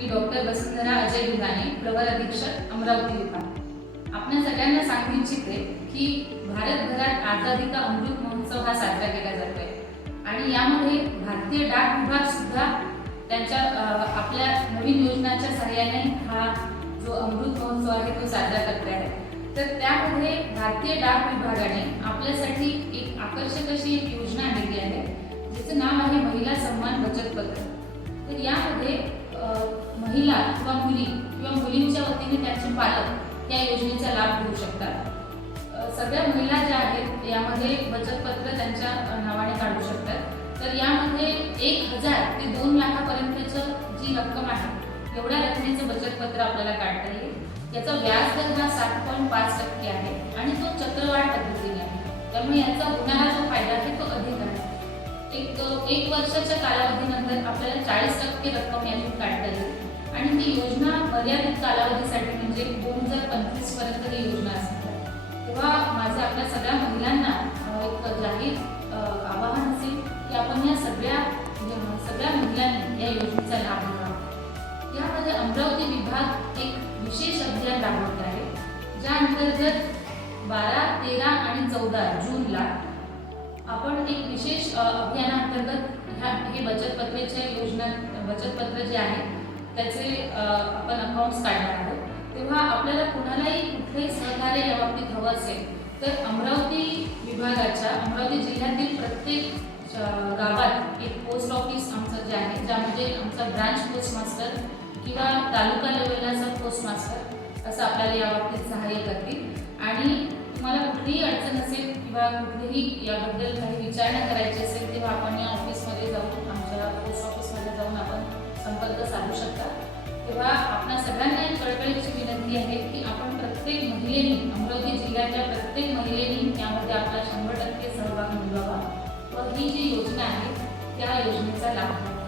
मी doctor वसुंधरा अजय दुधाने प्रवर अधीक्षक अमरावती विभाग. आपल्या सगळ्यांना सांगू इच्छिते की भारतभरात आझादी का अमृत महोत्सव हा साजरा केला जातोय. आणि यामध्ये भारतीय डाक विभाग सुद्धा त्यांच्या आपल्या नवीन योजनांच्या सहाय्याने हा जो अमृत महोत्सव आहे तो साजरा करते आहे तर त्यामध्ये भारतीय डाक विभागाने आपल्यासाठी एक आकर्षक अशी एक योजना आणलेली आहे जिचं नाव आहे महिला सन्मान बचत पत्र. तर यामध्ये महिला किंवा मुली किंवा मुलींच्या वतीने त्यांचे पालक या योजनेचा लाभ घेऊ शकतात. सगळ्या महिला ज्या आहेत यामध्ये बचत पत्र त्यांच्या नावाने काढू शकतात. तर यामध्ये एक हजार ते दोन लाखापर्यंतचं जी रक्कम आहे एवढ्या रकमेचं बचत पत्र आपल्याला काढता येईल. याचा व्याज दर हा सात पॉईंट पाच टक्के आहे आणि तो चक्रवाढ पद्धतीने आहे. त्यामुळे याचा होणारा जो फायदा आहे तो अधिक आहे. एक एक वर्षाच्या कालावधीनंतर चाळीस टक्के रक्कम यातून काढता येईल आणि ती योजना मर्यादित कालावधीसाठी म्हणजे दोन हजार पंचवीसपर्यंत ही योजना असणार तेव्हा माझं आपल्या सगळ्या महिलांना एक जाहीर आवाहन असेल की आपण या सगळ्या सगळ्या महिलांनी या योजनेचा लाभ घ्यावा. यामध्ये अमरावती विभाग एक विशेष अभियान राबवत आहे ज्या अंतर्गत बारा तेरा आणि चौदा जूनला आपण एक विशेष अभियानाअंतर्गत ह्या हे बचत पत्रेच्या योजना बचत पत्र जे आहे त्याचे आपण अकाउंट्स काढणार आहोत. तेव्हा आपल्याला कुणालाही कुठलंही सहकार्य या बाबतीत हवं असेल तर अमरावती विभागाच्या अमरावती जिल्ह्यातील प्रत्येक गावात एक पोस्ट ऑफिस आमचं जे आहे ज्यामध्ये आमचा ब्रांच पोस्ट मास्टर किंवा तालुका लेवलचा पोस्ट मास्टर असं आपल्याला या बाबतीत सहाय्य करतील. आणि तुम्हाला कुठलीही अडचण असेल किंवा कुठलीही याबद्दल काही विचारणा करायची असेल तेव्हा आपण या स्वतः साधू शकता तेव्हा आपल्या सगळ्यांना एक कळकळीची विनंती आहे की आपण प्रत्येक महिलेने अमरावती जिल्ह्याच्या प्रत्येक महिलेने यामध्ये आपला शंभर टक्के सहभाग नोंदवावा व ही जी योजना आहे त्या योजनेचा लाभ घ्यावा.